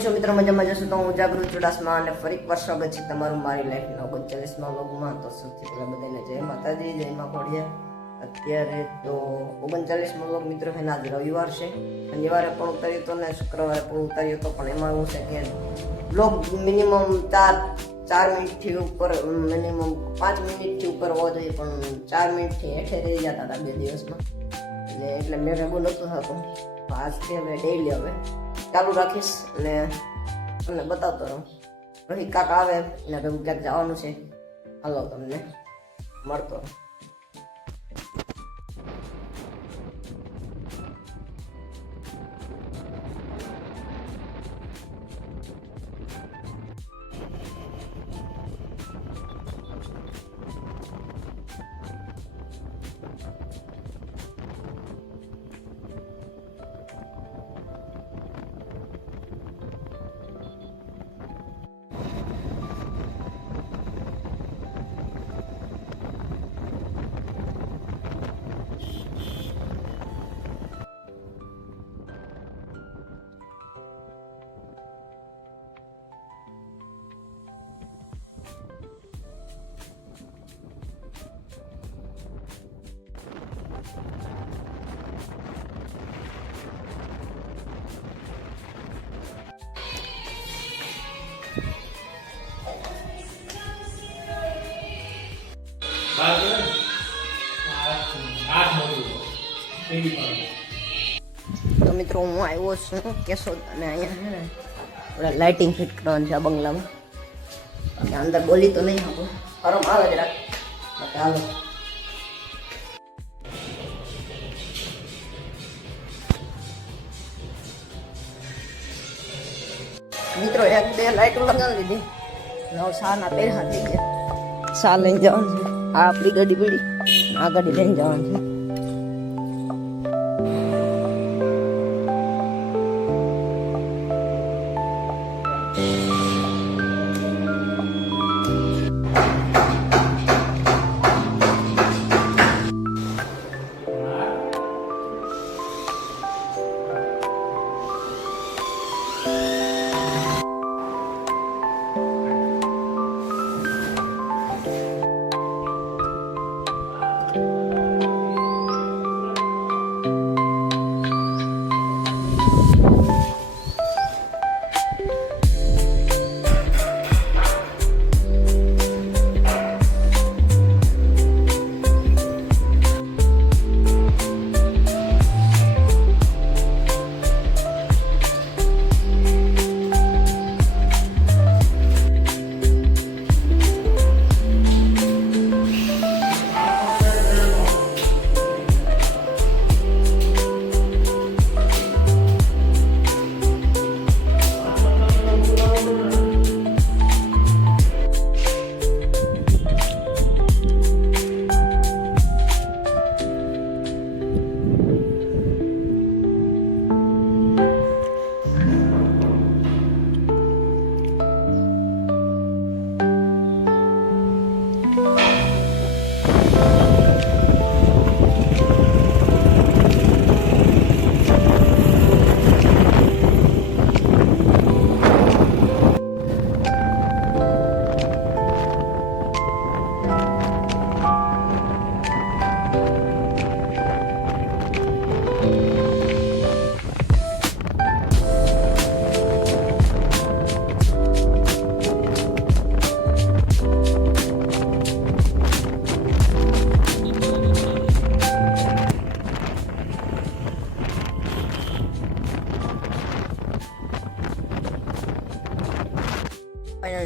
છો મિત્રો? મજામાં જશો તો હું જાગૃત ચુડાસમા અને ફરી એકવાર સ્વાગત છે તમારું મારી લાઈફના 39મા વ્લોગમાં. તો સૌથી પહેલા બધાને જય માતાજી, જય મા ખોડિયાર. અત્યારે તો 39મો વ્લોગ મિત્રો છે. આજ રવિવાર છે, શનિવારે પણ ઉતાર્યો હતો ને શુક્રવારે પણ ઉતાર્યો હતો, પણ એમાં એવું છે કે વ્લોગ મિનિમમ 4 મિનિટથી ઉપર, મિનિમમ 5 મિનિટથી ઉપર હોવો જોઈએ, પણ 4 મિનિટથી હેઠે રહી જતા હતા 2 દિવસમાં, એટલે મેં ભેગું નહોતું થતું. આજથી હવે ડેઈલી હવે ચાલુ રાખીશ અને તમને બતાવતો રહું. પછી કાક આવે ને ભેગું ક્યાંક જવાનું છે, હાલો તમને મળતો રહું. તો મિત્રો હું આવ્યો છું કેશોદ, અને અહીંયા છે ને લાઇટિંગ ફિટ કરવાનું છે આ બંગલામાં. અને અંદર બોલી તો નહીં આપો, ફરમ આવે જ રાખ. ચાલો મિત્રો, 1-2 લાઇટો લગાવી લીધી. નવ શાના પહેલા થઈ ગયા. શા લઈને જવાનું છે? આ આપણી ગાડી પડી, આ ગાડી લઈને જવાનું છે.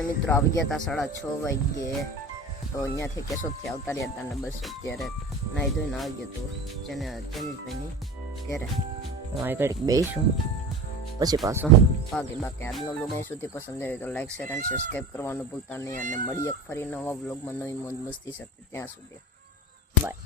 મિત્રો આવી ગયા હતા 6:30 વાગ્યે. તો અહીંયાથી કેશોદથી આવતા રહ્યા હતા ને બસ અત્યારે નાહી ધોઈને આવી ગયો હતો જેને જેનિશભાઈની ઘરે. હું આ ઘડીક બેસીશું પછી પાછો બાકી આજનો વ્લોગ અહીં સુધી પસંદ આવ્યો તો લાઈક, શેર અને સબસ્ક્રાઈબ કરવાનું ભૂલતા નહીં. અને મળીએ ફરી નવા વ્લોગમાં નવી મોજ મસ્તી સાથે. ત્યાં સુધી બાય.